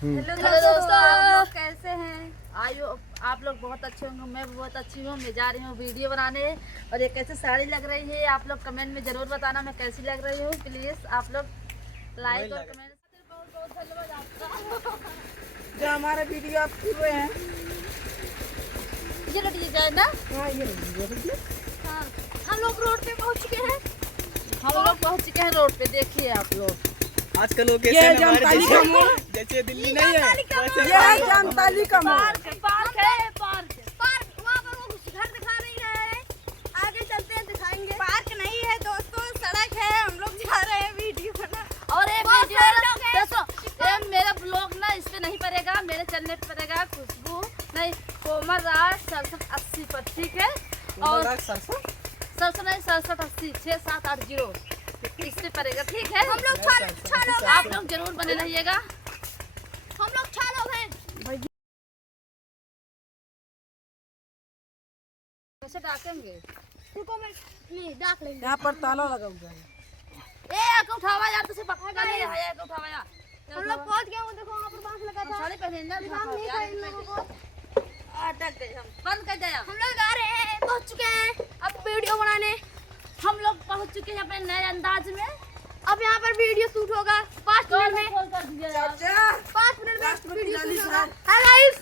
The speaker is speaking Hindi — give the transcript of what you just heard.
हेलो दोस्तों, आप लोग कैसे हैं? आयो आप लोग बहुत अच्छे होंगे, मैं भी बहुत अच्छी हूँ। मैं जा रही हूँ वीडियो बनाने और ये कैसे साड़ी लग रही है आप लोग कमेंट में जरूर बताना मैं कैसी लग रही हूँ। प्लीज आप लोग लाइक और कमेंट। बहुत बहुत धन्यवाद आपका जो हमारा वीडियो आप देख रहे हैं। ये लड़की जाए ना। हाँ, ये देखिए। हाँ, हम लोग रोड पे पहुँच चुके हैं। हम लोग पहुँच चुके हैं रोड पे, देखिए आप लोग। आजकल लोकेशन ये हमारे जामताली का मोड़, जैसे दिल्ली नहीं है वैसे ये है जामताली का मोड़। पार्क है, पार्क वहाँ पर वो घर दिखा रही है। आगे चलते हैं, दिखाएंगे। पार्क नहीं है दोस्तों, सड़क है। हम लोग जा रहे हैं वीडियो बना। और एक वीडियो देखो, ये मेरा ब्लॉग ना इस पे नहीं पड़ेगा, मेरे चैनल पे पड़ेगा खुशबू नहीं कोमल राज 6780 पर, ठीक है। और सरसों नहीं 6780 6780 इससे पड़ेगा, ठीक है। हम लोग छह लोग आप लोग जरूर बने रहिएगा। हम लोग 6 लोग हैं। कैसे डाकेंगे? रुको मैं डाक लेंगे। यहाँ पर ताला लगा हुआ है। ए एक उठावा यार, तुझे पकड़ा नहीं है, एक उठावा यार। हम लोग पहुंच गए हैं। देखो वहाँ पर बांस लगा था। साड़ी पहने ना दिमाग नहीं था इन लोगों को। अटक गए हम, बंद कर दिया। हम लोग आ रहे हैं, पहुंच चुके हैं अब वीडियो बनाने। हम लोग पहुंच चुके हैं अपने नए अंदाज में। अब यहाँ पर वीडियो शूट होगा 5 मिनट में। खोल कर दिया यार। चाचा, 5 मिनट में 5 मिनट वीडियो की शूट गाली होगा। Hi guys.